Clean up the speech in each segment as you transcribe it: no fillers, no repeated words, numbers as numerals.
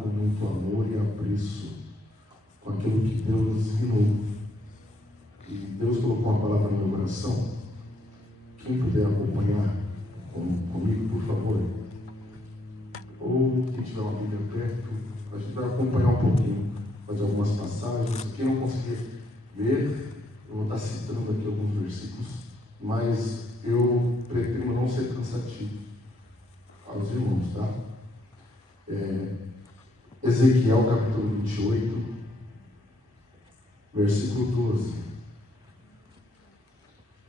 com muito amor e apreço com aquilo que Deus nos ensinou. E Deus colocou uma palavra no meu coração. Quem puder acompanhar comigo, por favor. Ou quem tiver uma Bíblia perto, a gente vai acompanhar um pouquinho, fazer algumas passagens. Quem não conseguir ver, eu vou estar citando aqui alguns versículos, mas eu pretendo não ser cansativo aos irmãos, tá? Ezequiel capítulo 28, versículo 12.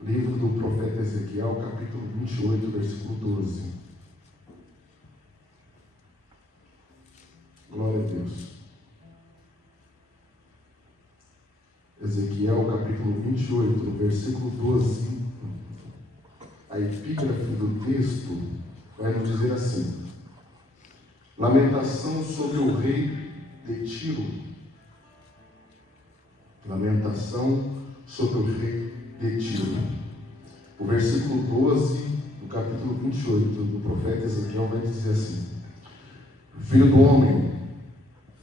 Livro do profeta Ezequiel, capítulo 28, versículo 12. Glória a Deus. Ezequiel, capítulo 28, versículo 12. A epígrafe do texto vai nos dizer assim: lamentação sobre o rei de Tiro. Lamentação sobre o rei de Tiro. O versículo 12 do capítulo 28 do profeta Ezequiel vai dizer assim: filho do homem,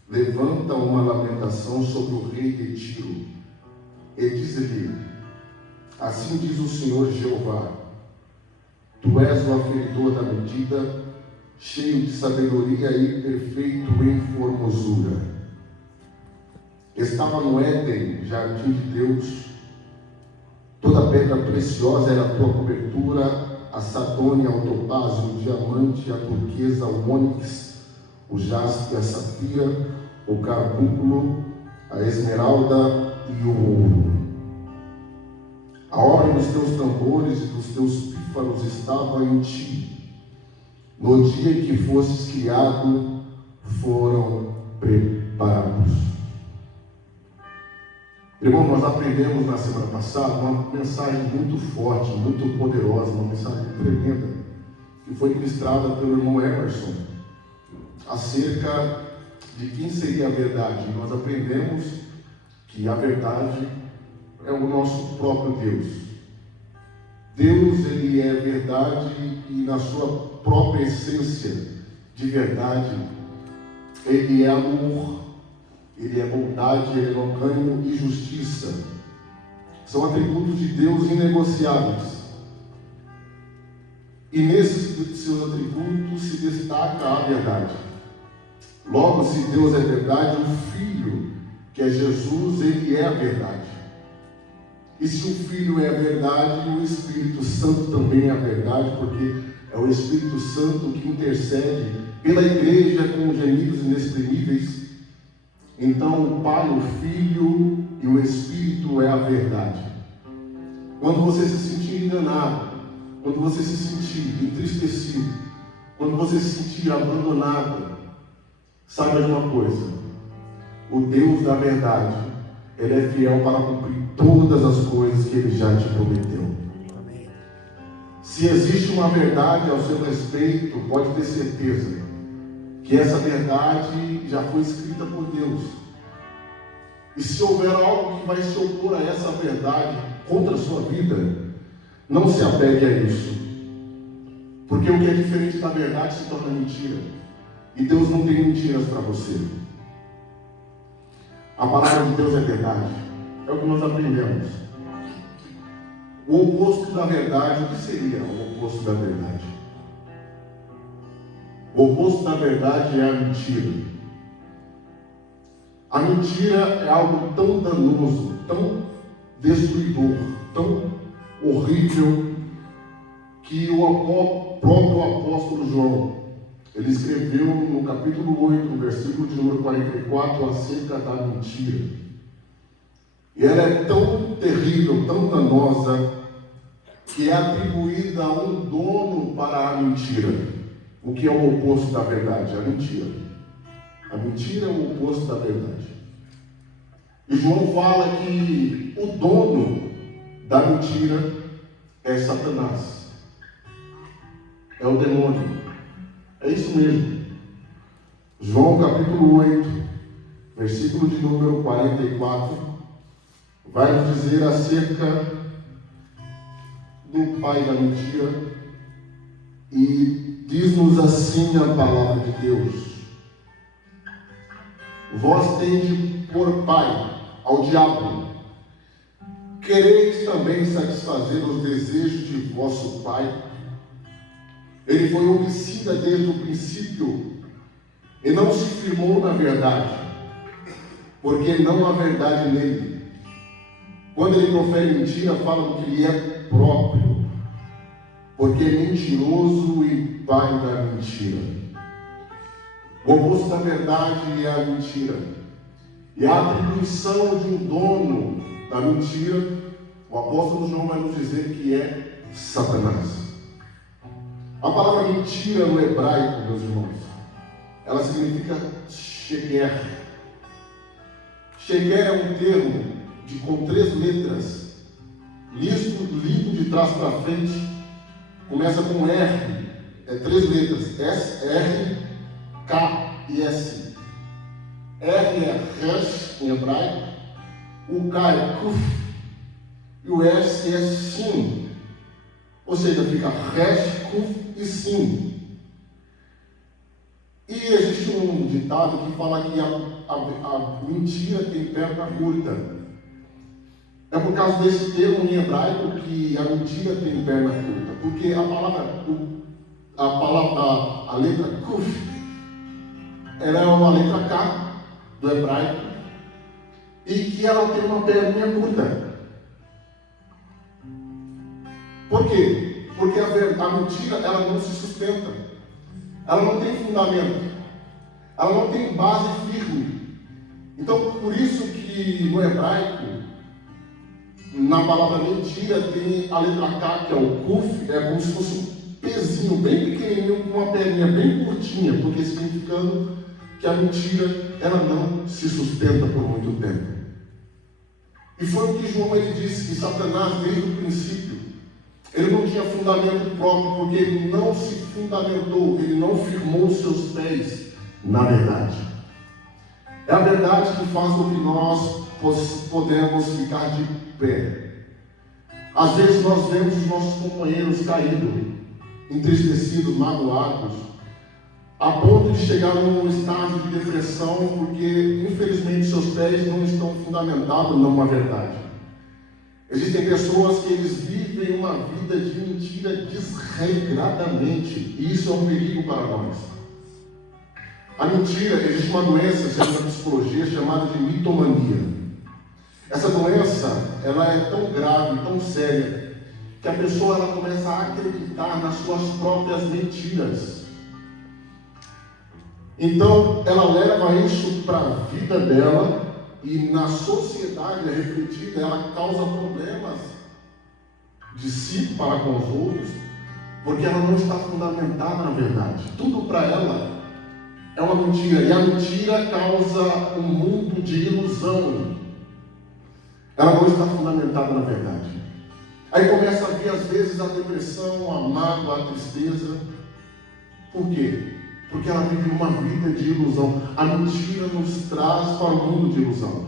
levanta uma lamentação sobre o rei de Tiro e diz-lhe: assim diz o Senhor Jeová, tu és o aferidor da medida, cheio de sabedoria e perfeito em formosura. Estava no Éden, jardim de Deus, toda pedra preciosa era a tua cobertura, a sardônia, o topázio, o diamante, a turquesa, o ônix, o jaspe, a safira, o carbúnculo, a esmeralda e o ouro. A obra dos teus tambores e dos teus pífaros estava em ti. No dia em que fostes criado, foram preparados. Irmão, nós aprendemos na semana passada uma mensagem muito forte, muito poderosa, uma mensagem tremenda, que foi ministrada pelo irmão Emerson, acerca de quem seria a verdade. Nós aprendemos que a verdade é o nosso próprio Deus. Deus, ele é verdade e na sua própria essência de verdade, ele é amor, ele é bondade, ele é longânimo e justiça. São atributos de Deus inegociáveis. E nesses seus atributos se destaca a verdade. Logo, se Deus é verdade, o Filho, que é Jesus, ele é a verdade. E se o Filho é a verdade, o Espírito Santo também é a verdade, porque é o Espírito Santo que intercede pela igreja com gemidos inexprimíveis. Então o Pai, o Filho e o Espírito é a verdade. Quando você se sentir enganado, quando você se sentir entristecido, quando você se sentir abandonado, saiba de uma coisa: o Deus da verdade, ele é fiel para cumprir todas as coisas que ele já te prometeu. Se existe uma verdade ao seu respeito, pode ter certeza que essa verdade já foi escrita por Deus. E se houver algo que vai se opor a essa verdade contra a sua vida, não se apegue a isso. Porque o que é diferente da verdade se torna mentira. E Deus não tem mentiras para você. A palavra de Deus é verdade. É o que nós aprendemos. O oposto da verdade, o que seria o oposto da verdade? O oposto da verdade é a mentira. A mentira é algo tão danoso, tão destruidor, tão horrível, que o próprio apóstolo João, ele escreveu no capítulo 8, no versículo de número 44, acerca da mentira. E ela é tão terrível, tão danosa, que é atribuída a um dono para a mentira. O que é o oposto da verdade? A mentira. A mentira é o oposto da verdade. E João fala que o dono da mentira é Satanás. É o demônio. É isso mesmo. João capítulo 8, versículo de número 44, vai nos dizer acerca do pai da mentira, e diz-nos assim a palavra de Deus: vós tendes por pai ao diabo. Quereis também satisfazer os desejos de vosso pai? Ele foi homicida desde o princípio e não se firmou na verdade, porque não há verdade nele. Quando ele profere mentira, fala do que lhe é próprio, porque é mentiroso e pai da mentira. O oposto da verdade é a mentira. E a atribuição de um dono da mentira, o apóstolo João vai nos dizer que é Satanás. A palavra mentira no hebraico, meus irmãos, ela significa sheker. Sheker é um termo com 3 letras, lido de trás para frente, começa com R, 3 letras, S, R, K e S. R é Resh em hebraico, o K é Kuf e o S é Sim. Ou seja, fica Resh, Kuf e Sim. E existe um ditado que fala que a mentira tem perna curta. É por causa desse termo em hebraico que a mentira tem perna curta. Porque a letra Kuf, ela é uma letra K do hebraico e que ela tem uma perninha curta. Por quê? Porque a mentira, ela não se sustenta, ela não tem fundamento, ela não tem base firme. Então, por isso que no hebraico, na palavra mentira, tem a letra K, que é o Kuf, é como se fosse um pezinho bem pequenininho, com uma perninha bem curtinha, porque significando que a mentira, ela não se sustenta por muito tempo. E foi o que João ele disse, que Satanás, desde o princípio, ele não tinha fundamento próprio, porque ele não se fundamentou, ele não firmou seus pés na verdade. É a verdade que faz com que nós podemos ficar de pé. Às vezes nós vemos os nossos companheiros caídos, entristecidos, magoados, a ponto de chegar num estágio de depressão, porque infelizmente seus pés não estão fundamentados numa verdade. Existem pessoas que eles vivem uma vida de mentira desregradamente, e isso é um perigo para nós. A mentira, existe uma doença, segundo a psicologia, chamada de mitomania. Essa doença, ela é tão grave, tão séria, que a pessoa ela começa a acreditar nas suas próprias mentiras. Então, ela leva isso para a vida dela, e na sociedade refletida, ela causa problemas de si para com os outros, porque ela não está fundamentada na verdade. Tudo para ela é uma mentira, e a mentira causa um mundo de ilusão. Ela não está fundamentada na verdade. Aí começa a vir às vezes a depressão, a mágoa, a tristeza. Por quê? Porque ela vive uma vida de ilusão. A mentira nos traz para um mundo de ilusão,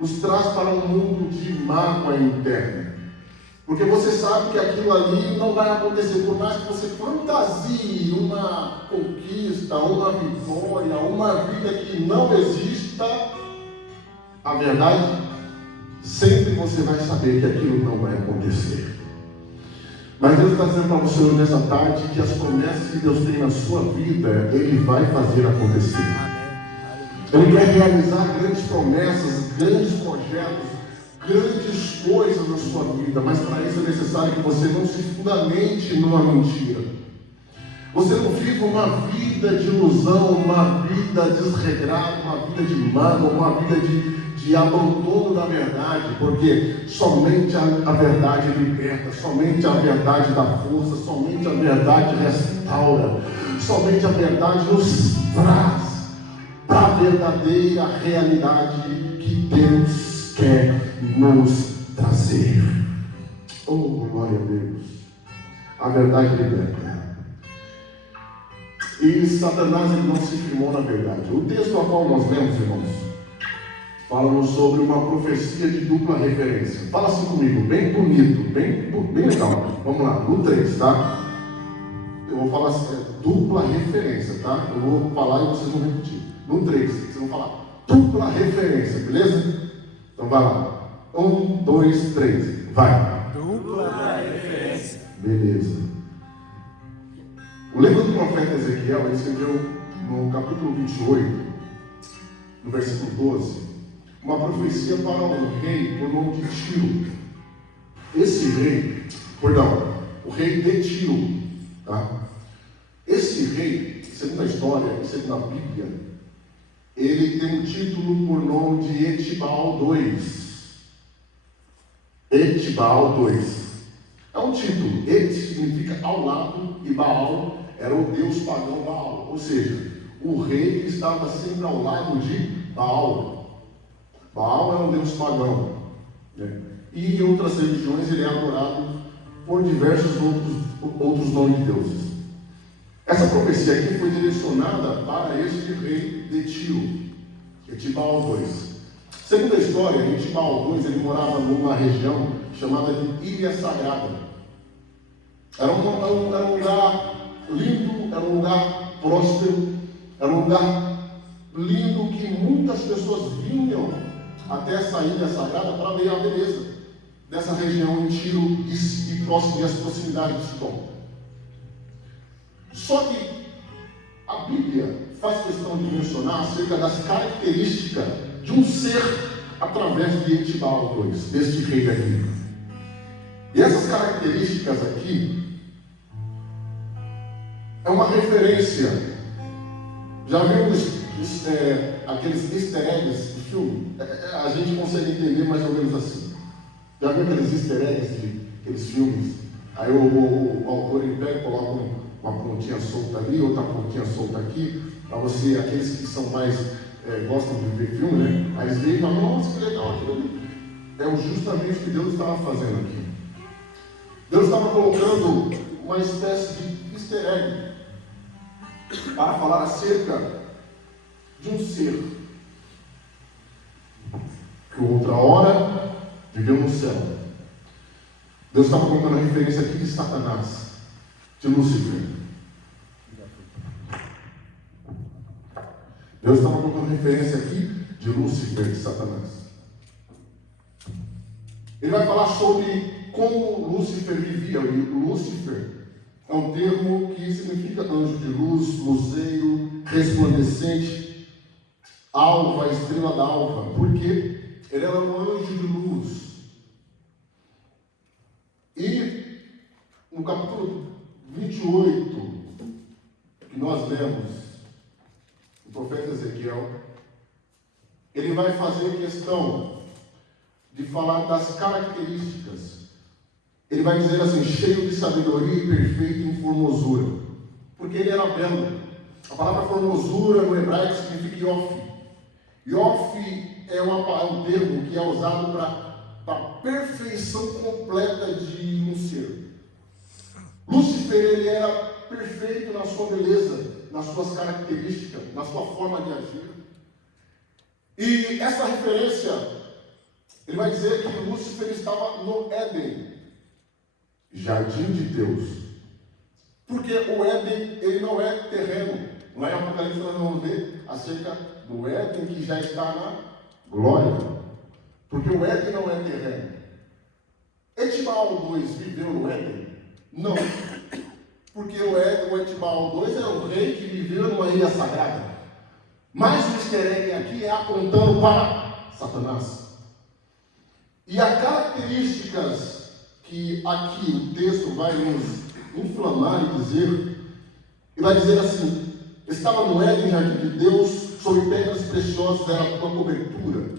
nos traz para um mundo de mágoa interna. Porque você sabe que aquilo ali não vai acontecer, por mais que você fantasie uma conquista, uma vitória, uma vida que não exista, a verdade, sempre você vai saber que aquilo não vai acontecer. Mas Deus está dizendo para você hoje nessa tarde que as promessas que Deus tem na sua vida, Ele vai fazer acontecer. Ele quer realizar grandes promessas, grandes projetos, grandes coisas na sua vida, mas para isso é necessário que você não se fundamente numa mentira. Você não viva uma vida de ilusão, uma vida desregrada, uma vida de mágoa, uma vida de abandono da verdade, porque somente a verdade liberta, somente a verdade dá força, somente a verdade restaura, somente a verdade nos traz para a verdadeira realidade que Deus quer nos trazer. Oh, glória a Deus! A verdade liberta. E Satanás ele não se firmou na verdade. O texto ao qual nós lemos, irmãos, fala-nos sobre uma profecia de dupla referência. Fala assim comigo, bem bonito, bem legal. Vamos lá, no 3, tá? Eu vou falar assim, dupla referência, tá? Eu vou falar e vocês vão repetir. No 3, vocês vão falar dupla referência, beleza? Então vai lá. 1, 2, 3. Vai. Dupla referência. Beleza. O livro do profeta Ezequiel, ele escreveu no capítulo 28, no versículo 12, uma profecia para um rei por nome de Tiro. Esse rei, o rei de Tiro, tá? Esse rei, segundo a história e segundo a Bíblia, ele tem um título por nome de Etibal II. Etibal II. É um título. Et significa ao lado e Baal era o deus pagão Baal. Ou seja, o rei estava sempre ao lado de Baal. Baal é um deus pagão, né? E em outras religiões ele é adorado por diversos outros nomes de deuses. Essa profecia aqui foi direcionada para este rei de Tiro, Etibal II. Segundo a história, Etibal II ele morava numa região chamada de Ilha Sagrada. Era um lugar lindo, era um lugar próspero, era um lugar lindo que muitas pessoas vinham até essa ilha sagrada para ver a beleza dessa região em Tiro e próximo às proximidades de Sidom. Só que a Bíblia faz questão de mencionar acerca das características de um ser através de Etibal II, deste rei aqui. E essas características aqui é uma referência. Já vimos aqueles easter eggs do filme? A gente consegue entender mais ou menos assim. Já viu aqueles easter eggs de aqueles filmes? Aí o autor ele pega e coloca uma pontinha solta ali, outra pontinha solta aqui, para você, aqueles que são mais gostam de ver filme, né? Aí eles veem e falam, nossa, que legal aquilo ali. É justamente o que Deus estava fazendo aqui. Deus estava colocando uma espécie de easter egg para falar acerca de um ser que outra hora viveu no céu. Deus estava colocando a referência aqui de Satanás, de Lúcifer. Deus estava colocando referência aqui de Lúcifer, de Satanás. Ele vai falar sobre como Lúcifer vivia. E Lúcifer é um termo que significa anjo de luz, luzeiro, resplandecente, alva, estrela d'alva. Por quê? Ele era um anjo de luz. E no capítulo 28, que nós lemos, o profeta Ezequiel, ele vai fazer questão de falar das características. Ele vai dizer assim, cheio de sabedoria e perfeito em formosura. Porque ele era belo. A palavra formosura no hebraico significa Yofi. Yofi é um termo que é usado para a perfeição completa de um ser. Lúcifer, ele era perfeito na sua beleza, nas suas características, na sua forma de agir. E essa referência, ele vai dizer que Lúcifer estava no Éden, jardim de Deus. Porque o Éden, ele não é terreno. Lá em Apocalipse nós vamos ver acerca do Éden que já está na glória. Porque o Éden não é terreno. Etibal II viveu no Éden? Não. Porque o Etibal II era o rei que viveu numa ilha sagrada. Mas o easter egg aqui é apontando para Satanás. E as características que aqui o texto vai nos inflamar e dizer, ele vai dizer assim, estava no Éden, jardim de Deus, sobre pedras preciosas era a tua cobertura,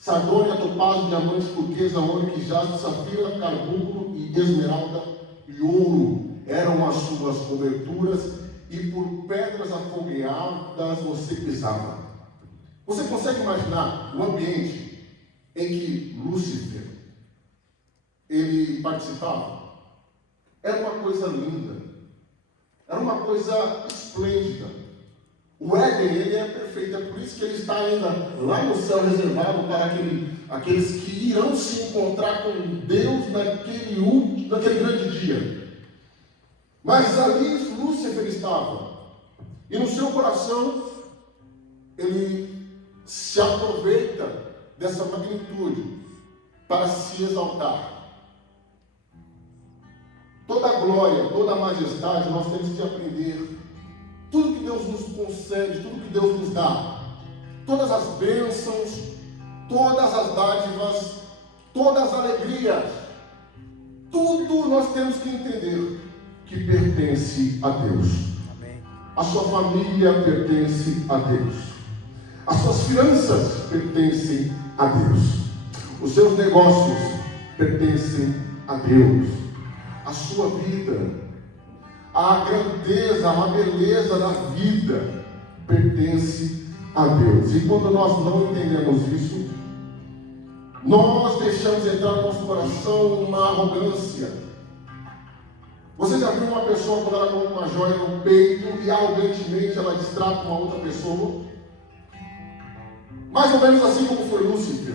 sardônia, topázio, diamante, turquesa, ouro, que jaspe, safira, carbunclo e esmeralda e ouro eram as suas coberturas, e por pedras afogueadas você pisava. Você consegue imaginar o ambiente em que Lúcifer ele participava? Era uma coisa linda, era uma coisa esplêndida. O Éden, ele é perfeito, é por isso que ele está ainda lá no céu reservado para aqueles que irão se encontrar com Deus naquele grande dia. Mas ali Lúcifer estava, e no seu coração ele se aproveita dessa magnitude para se exaltar. Toda a glória, toda a majestade, nós temos que aprender. Tudo que Deus nos concede, tudo que Deus nos dá, todas as bênçãos, todas as dádivas, todas as alegrias, tudo nós temos que entender que pertence a Deus. Amém. A sua família pertence a Deus. As suas finanças pertencem a Deus. Os seus negócios pertencem a Deus. A sua vida, a grandeza, a beleza da vida pertence a Deus. E quando nós não entendemos isso, nós deixamos entrar no nosso coração uma arrogância. Você já viu uma pessoa quando ela coloca uma joia no peito e arrogantemente ela distrata uma outra pessoa? Mais ou menos assim como foi Lúcifer.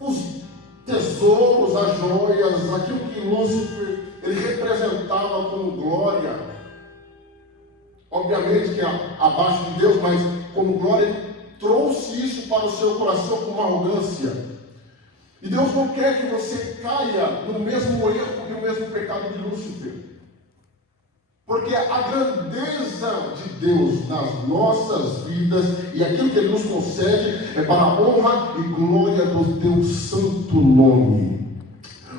Os tesouros, as joias, aquilo que Lúcifer ele representava como glória, obviamente que é abaixo de Deus, mas como glória, ele trouxe isso para o seu coração com uma arrogância. E Deus não quer que você caia no mesmo erro e no mesmo pecado de Lúcifer. Porque a grandeza de Deus nas nossas vidas e aquilo que Ele nos concede é para a honra e glória do Teu santo nome.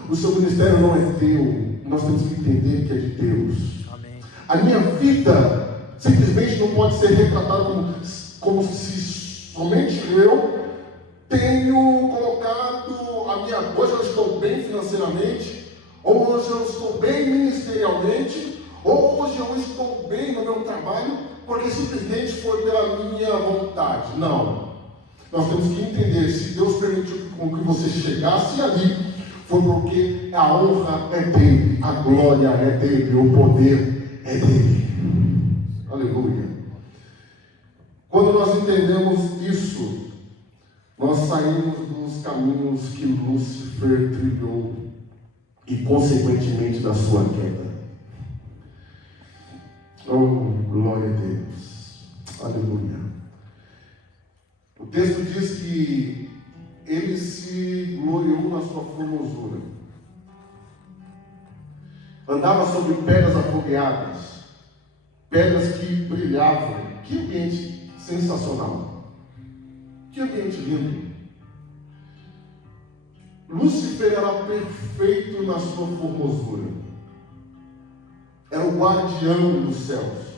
O seu ministério não é teu, nós temos que entender que é de Deus. Amém. A minha vida simplesmente não pode ser retratada como se somente eu tenho colocado a minha... Hoje eu estou bem financeiramente, hoje eu estou bem ministerialmente, hoje eu estou bem no meu trabalho, porque simplesmente foi pela minha vontade. Não. Nós temos que entender, se Deus permitiu com que você chegasse ali, foi porque a honra é dele, a glória é dele, o poder é dele. Aleluia. Quando nós entendemos isso, nós saímos dos caminhos que Lúcifer trilhou e, consequentemente, da sua queda. Oh, glória a Deus. Aleluia. O texto diz que ele se gloriou na sua formosura. Andava sobre pedras afogueadas, pedras que brilhavam. Que ambiente sensacional. Que ambiente lindo. Lúcifer era perfeito na sua formosura. Era o guardião dos céus.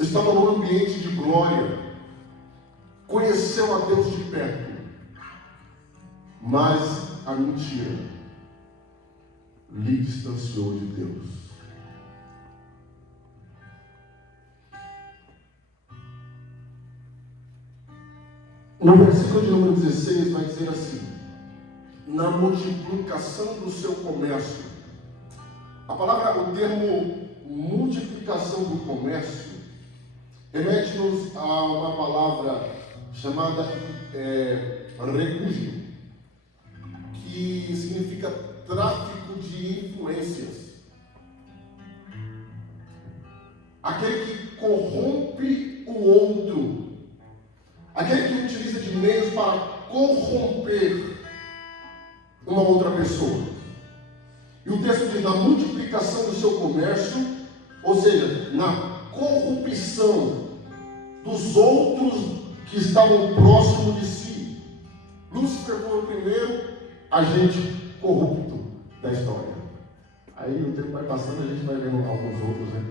Estava num ambiente de glória. Conheceu a Deus de perto. Mas a mentira lhe distanciou de Deus. No versículo de número 16 vai dizer assim: na multiplicação do seu comércio. A palavra, o termo multiplicação do comércio remete-nos a uma palavra chamada recúgio, que significa tráfico de influências. Aquele que corrompe o outro, aquele que utiliza de meios para corromper uma outra pessoa. E o texto diz: na multiplicação do seu comércio, ou seja, na corrupção dos outros que estavam próximos de si. Lúcifer foi o primeiro agente corrupto da história. Aí o tempo vai passando, a gente vai vendo alguns outros, né?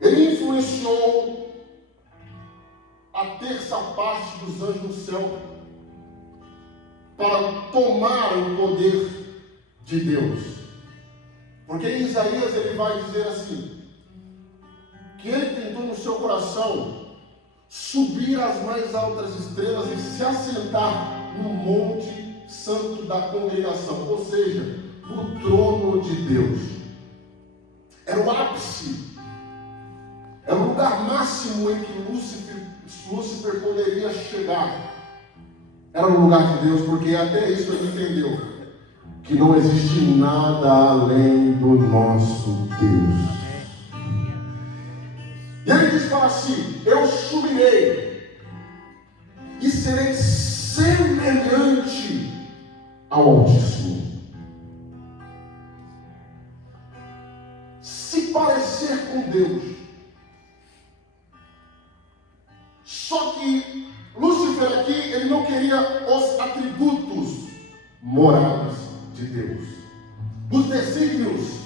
Ele influenciou a terça parte dos anjos do céu para tomar o poder de Deus. Porque em Isaías ele vai dizer assim, que ele tentou no seu coração subir às mais altas estrelas e se assentar no monte santo da congregação, ou seja, no trono de Deus. Era o ápice, era o lugar máximo em que Lúcifer poderia chegar. Era no lugar de Deus, porque até isso ele entendeu. que não existe nada além do nosso Deus. E ele diz para si: eu subirei e serei semelhante ao Altíssimo. Se parecer com Deus. Só que Lúcifer aqui, ele não queria os atributos morais de Deus, os desígnios,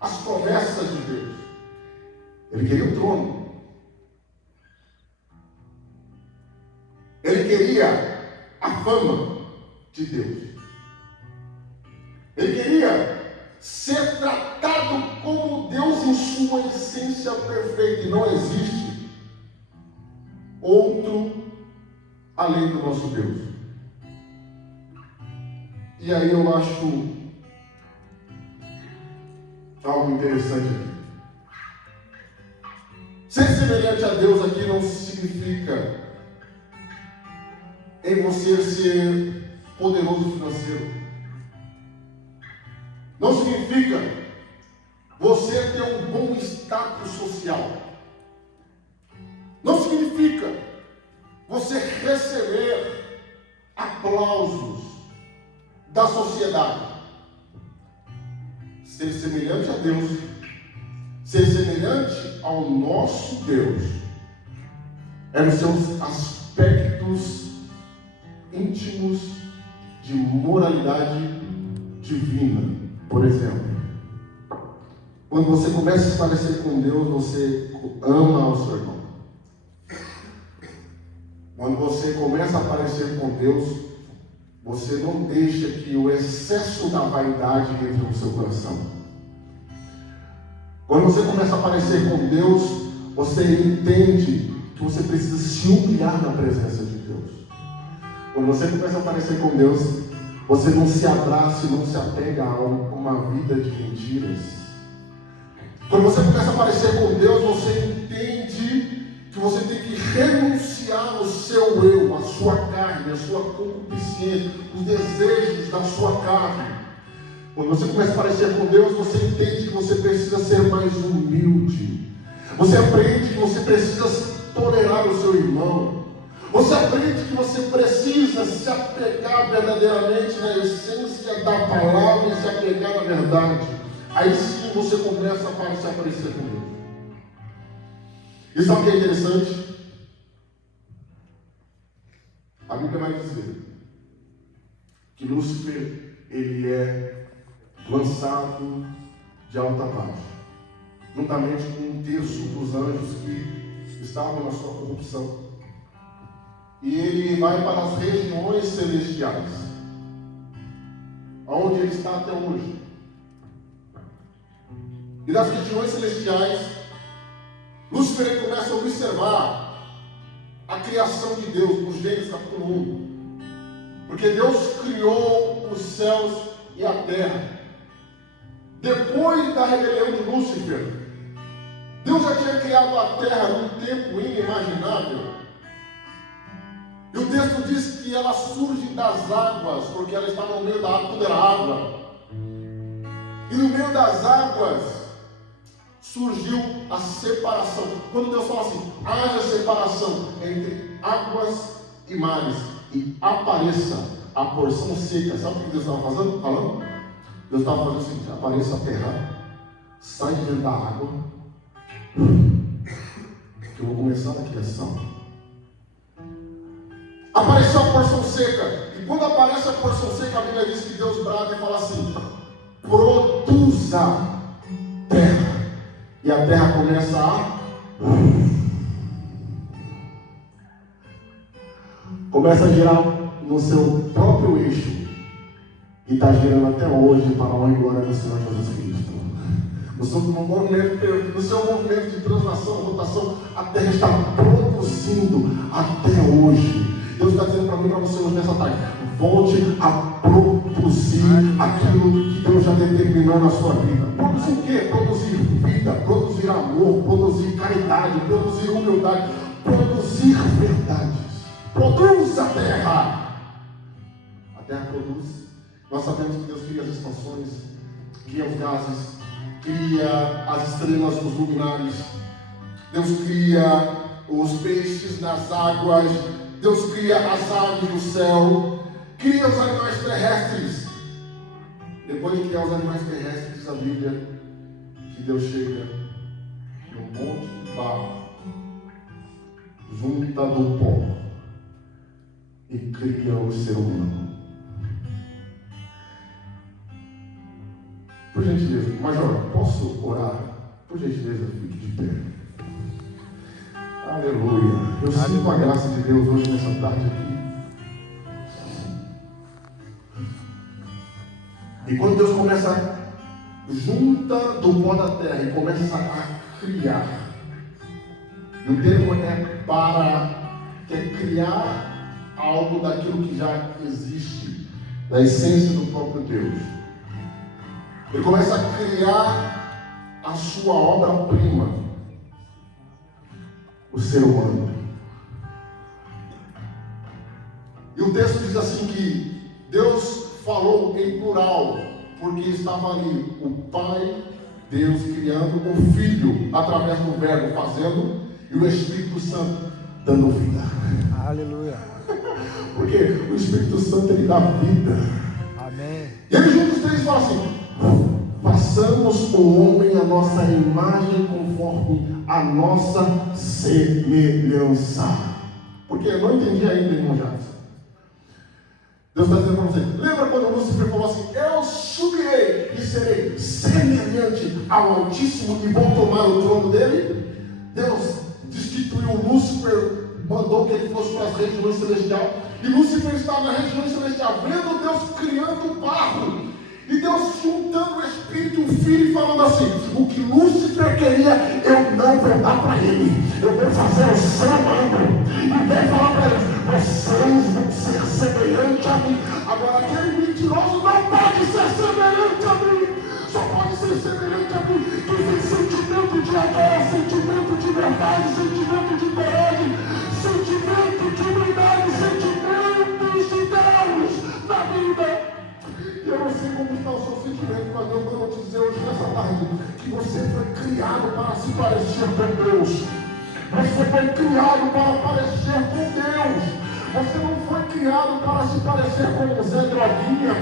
as promessas de Deus. Ele queria o trono. Ele queria a fama de Deus. Ele queria ser tratado como Deus em sua essência perfeita. E não existe outro além do nosso Deus. E aí eu acho algo interessante aqui. Ser semelhante a Deus aqui não significa em você ser poderoso financeiro. Não significa você ter um bom status social. Não significa você receber aplausos da sociedade. Ser semelhante a Deus, ser semelhante ao nosso Deus, é nos seus aspectos íntimos de moralidade divina. Por exemplo, quando você começa a se parecer com Deus, você ama o seu irmão. Quando você começa a parecer com Deus, você não deixa que o excesso da vaidade entre no seu coração. Quando você começa a parecer com Deus, você entende que você precisa se humilhar na presença de Deus. Quando você começa a parecer com Deus, você não se abraça e não se apega a uma vida de mentiras. Quando você começa a parecer com Deus, você entende que você tem que renunciar ao seu eu, à sua carne, à sua concupiscência, os desejos da sua carne. Quando você começa a parecer com Deus, você entende que você precisa ser mais humilde. Você aprende que você precisa tolerar o seu irmão. Você aprende que você precisa se apegar verdadeiramente na essência da palavra e se apegar na verdade. Aí sim você começa a se parecer com Deus. E sabe o que é interessante? A Bíblia vai dizer que Lúcifer, ele é lançado de alta a baixo, juntamente com um terço dos anjos que estavam na sua corrupção. E ele vai para as regiões celestiais, onde ele está até hoje. E nas regiões celestiais, Lúcifer começa a observar a criação de Deus, no Gênesis capítulo 1. Porque Deus criou os céus e a terra. Depois da rebelião de Lúcifer, Deus já tinha criado a terra num tempo inimaginável. E o texto diz que ela surge das águas, porque ela está no meio da água, tudo era água. E no meio das águas surgiu a separação. Quando Deus fala assim, haja separação entre águas e mares, e apareça a porção seca. Sabe o que Deus estava falando? Deus estava falando assim, apareça a terra, sai de dentro da água, que eu vou começar a criação. Apareceu a porção seca, e quando aparece a porção seca, a Bíblia diz que Deus brada e fala assim, produza terra. E a terra começa a girar no seu próprio eixo. E está girando até hoje para a honra e glória do Senhor Jesus Cristo. No seu movimento de translação, rotação, a terra está produzindo até hoje. Deus está dizendo para mim e para você hoje nessa tarde, volte a produzir aquilo que Deus já determinou na sua vida. Produzir o quê? Produzir vida, produzir amor, produzir caridade, produzir humildade, produzir verdades. Produz a terra. A terra produz. Nós sabemos que Deus cria as estações, cria os gases, cria as estrelas, os luminares. Deus cria os peixes nas águas. Deus cria as aves do céu. Cria os animais terrestres. Depois de criar os animais terrestres, diz a Bíblia que Deus chega no monte de barro, junta do pó e cria o ser humano. Por gentileza, Major, posso orar? Por gentileza, fique de pé. Aleluia. Eu sinto a graça de Deus hoje nessa tarde aqui. E quando Deus começa, junta do pó da terra e começa a criar. E o termo é criar algo daquilo que já existe, da essência do próprio Deus. Ele começa a criar a sua obra-prima, o ser humano. E o texto diz assim que Deus falou em plural, porque estava ali o Pai, Deus criando, o Filho através do Verbo fazendo, e o Espírito Santo dando vida. Aleluia. Porque o Espírito Santo, ele dá vida. Amém. E eles juntos os três falam assim: façamos o homem a nossa imagem conforme a nossa semelhança. Porque eu não entendi ainda, irmão Jackson. Deus está dizendo para você: lembra quando Lúcifer falou assim: eu subirei e serei semelhante ao Altíssimo e vou tomar o trono dele? Deus destituiu Lúcifer, mandou que ele fosse para as regiões celestiais, e Lúcifer estava na região celestial, vendo Deus criando o barro, e Deus juntando o Espírito e o Filho, e falando assim: o que Lúcifer queria, eu não vou dar para ele, eu vou fazer o ser humano, e vem falar para eles: vocês vão ser semelhantes a mim. Agora, aquele mentiroso não pode ser semelhante a mim, só pode ser semelhante a mim quem tem sentimento de amor, sentimento de verdade, sentimento de coragem, sentimento de humildade, sentimentos de Deus na vida. E eu não sei como está o seu sentimento, mas eu vou te dizer hoje nessa tarde que você foi criado para se parecer com Deus. Você foi criado para parecer com Deus. Você não foi criado para se parecer com o Zé Droguinha,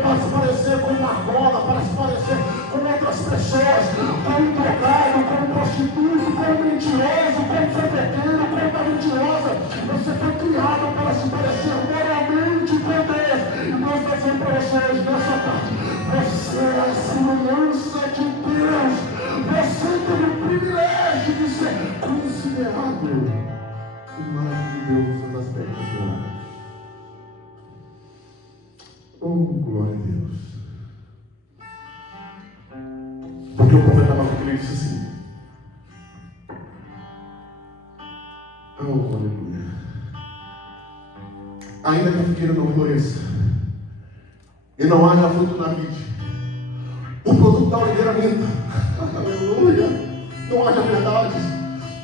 para se parecer com Margola, para se parecer com outras pessoas, com um drogado, com um prostituto, com um mentiroso, com um fofoqueiro, com uma mentirosa. Você foi criado para se parecer moralmente com Deus. E nós estamos dizendo para você hoje, nessa tarde: você é a semelhança de Deus. Você tem o privilégio de ser considerado imagem de Deus nos aspectos morais. Oh, glória a Deus. Porque o profeta Abacuque disse assim: oh, aleluia. Ainda que a figueira não floresça e não haja fruto na vide, o produto da oliveira minta, aleluia, não haja verdades,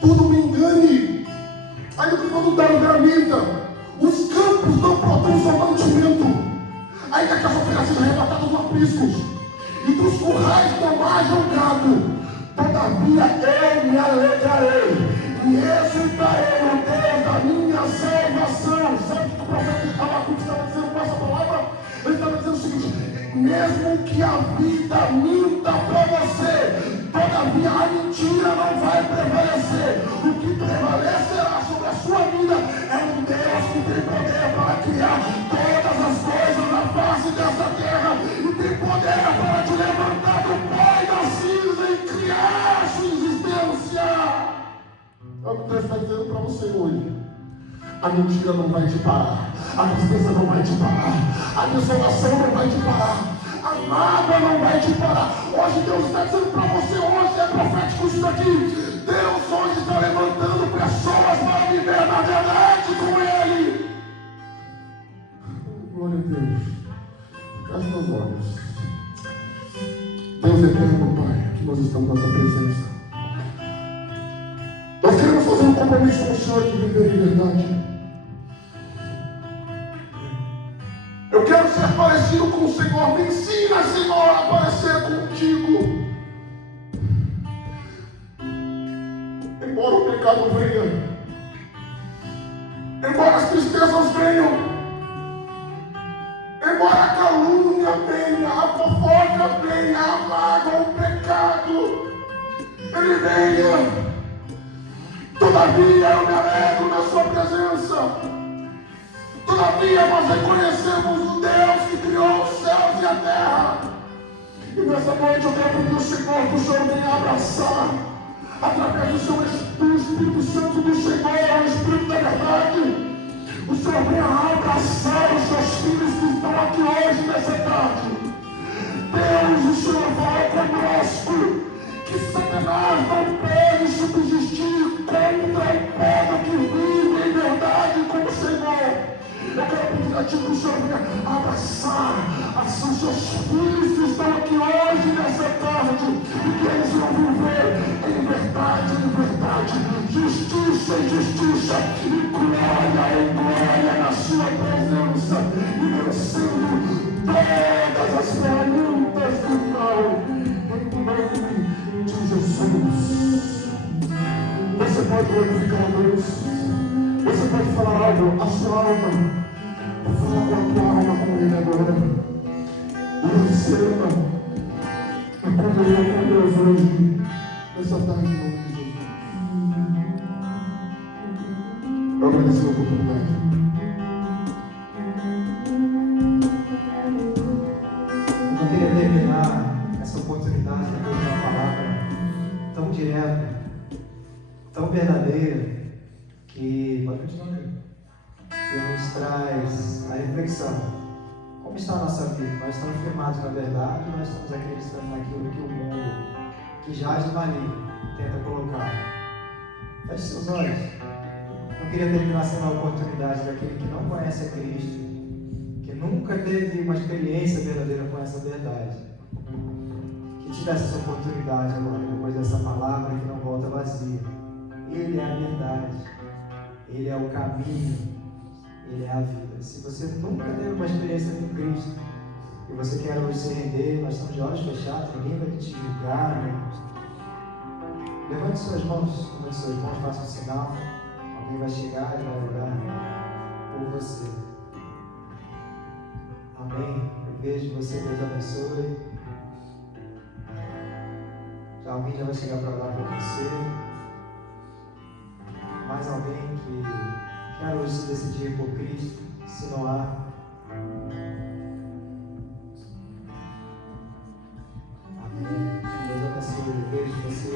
tudo me engane. Ainda que o produto da oliveira minta, os campos não produzam mantimento, ainda que as ovelhas sejam arrebatadas dos apriscos e dos currais não hajam gado, todavia eu me alegrarei e exultarei no Deus da minha salvação. Sabe o que o profeta Abacuque estava dizendo com essa palavra? Ele estava dizendo o seguinte: mesmo que a vida minta para você, todavia a mentira não vai prevalecer. O que prevalecerá sobre a sua vida é um Deus que tem poder para criar todas as coisas na face dessa terra, e tem poder para te levantar do pó e da cinza e criar a sua existência. É o que Deus está dizendo para você hoje. A mentira não vai te parar, a tristeza não vai te parar, a desolação não vai te parar, a mágoa não vai te parar. Hoje Deus está dizendo para você, hoje é profético isso daqui: Deus hoje está levantando pessoas para viver na verdade com Ele. Glória a Deus. Feche os olhos. Deus eterno, Pai, que nós estamos na Tua presença. Nós queremos fazer um compromisso com o Senhor de viver em verdade. Eu quero quero ser parecido com o Senhor. Me ensina, Senhor, a parecer contigo. Embora o pecado venha, embora as tristezas venham, embora a calúnia venha, a fofoca venha, a mágoa, o pecado, ele venha, todavia eu me alegro na sua presença. Todavia nós reconhecemos o Deus que criou os céus e a terra. E nessa noite eu quero pedir ao Senhor que o Senhor venha abraçar, através do seu Espírito Santo do Senhor, o Espírito da verdade. O Senhor venha abraçar os seus filhos que estão aqui hoje nessa tarde. Deus, o Senhor fala conosco que Satanás não pode subsistir contra o povo que vive em verdade com o Senhor. Eu quero pedir a Ti que o Senhor venha abraçar os seus filhos que estão aqui hoje nessa tarde e que eles vão viver em verdade, justiça em justiça, e glória na sua presença, e vencendo todas as perguntas do mal, em nome de Jesus. Você pode glorificar a Deus, você pode falar algo à sua alma, fala com a tua alma com Ele agora, e receba a comunhão com Deus hoje, nessa tarde, em nome de Jesus. Eu agradeço a oportunidade. Eu queria terminar essa oportunidade depois de uma palavra tão direta, tão verdadeira, que pode continuar, que nos traz a reflexão. Como está a nossa vida? Nós estamos firmados na verdade, ou nós estamos acreditando naquilo que o mundo, que jaz no maligno, tenta colocar? Feche seus olhos. Eu queria terminar sendo a oportunidade daquele que não conhece a Cristo, que nunca teve uma experiência verdadeira com essa verdade, que te desse essa oportunidade agora, depois dessa palavra que não volta vazia. Ele é a verdade, Ele é o caminho, Ele é a vida. Se você nunca teve uma experiência com Cristo e você quer hoje se render, nós estamos de olhos fechados, ninguém vai te julgar, né? Levante suas mãos, faça um sinal. Alguém vai chegar e vai orar por você. Amém. Eu vejo você, Deus abençoe. Alguém já vai chegar para orar por você. Mais alguém que quer hoje se decidir por Cristo, se não há. Amém. Deus abençoe. Eu vejo você,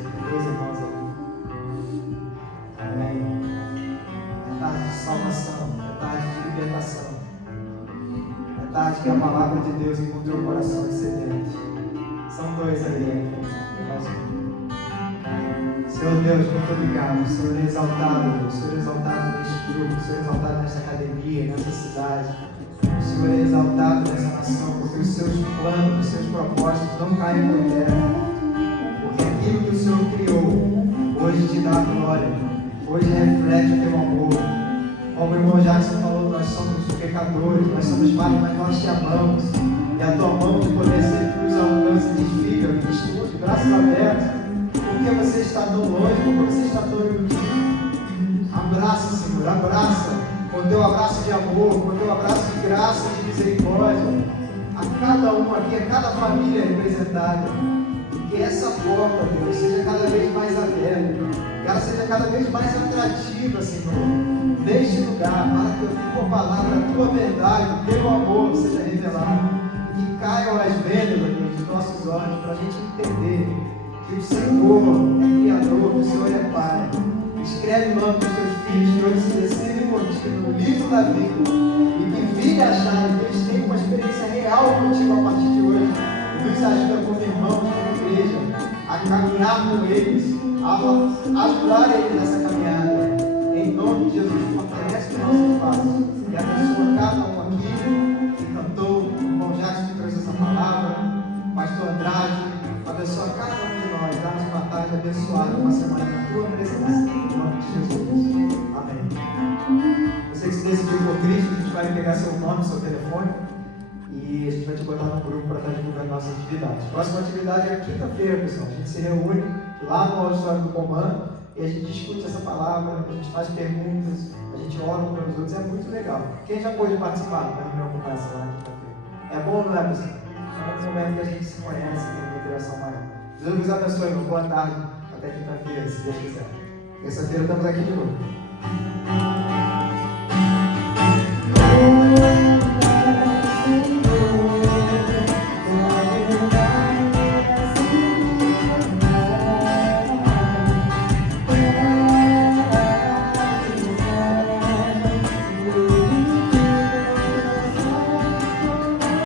tem dois irmãos aqui. Amém. É tarde de salvação, é tarde de libertação. É tarde que a palavra de Deus encontrou o coração excedente. São dois ali, mais um. Senhor Deus, muito obrigado. Senhor exaltado, Deus. Senhor exaltado neste grupo, Senhor exaltado nesta academia, nessa cidade. O Senhor é exaltado nessa nação, porque os seus planos, os seus propósitos não caem por terra. Porque aquilo que o Senhor criou, hoje te dá glória, hoje reflete o teu amor. Como o irmão Jackson falou, nós somos pecadores, nós somos falhos, mas nós te amamos. E a tua mão de poder ser cruz alcance, desfiga, de braços abertos. Porque você está tão longe, porque você está tão iludido. Abraça, Senhor, abraça, com o teu abraço de amor, com o teu abraço de graça, de misericórdia, a cada um aqui, a cada família representada. E que essa porta, Deus, seja cada vez mais aberta, que ela seja cada vez mais atrativa, Senhor, neste lugar, para que a tua palavra, a tua verdade, o teu amor seja revelado. E que caiam as vendas, Deus, dos nossos olhos, para a gente entender que o Senhor é Criador, que o Senhor é Pai. Escreve o nome dos teus filhos, que hoje se decidem contigo no livro da vida, e que filhos acharem que eles têm uma experiência real contigo a partir de hoje. Nos ajuda como irmãos, como igreja, a caminhar com eles, a ajudar eles nessa caminhada. Em nome de Jesus, fortalece os nossos passos e abençoa cada um aqui que cantou, o irmão Jackson que trouxe essa palavra, pastor Andrade. Abençoa cada um de nós, dá-nos uma tarde abençoada, uma semana na tua presença, em nome de Jesus. Amém. Você que se decidiu por Cristo, a gente vai pegar seu nome, seu telefone. E a gente vai te botar no grupo para estar divulgando nossas atividades. Próxima atividade é quinta-feira, pessoal. A gente se reúne lá no auditório do comando e a gente discute essa palavra, a gente faz perguntas, a gente ora um pelos outros. É muito legal. Quem já pôde participar da reunião com essa lá na quinta-feira? É bom, não é, pessoal? É um momento que a gente se conhece, tem uma interação maior. Deus vos abençoe, irmão. Boa tarde. Até quinta-feira, se Deus quiser. Terça-feira estamos aqui de novo.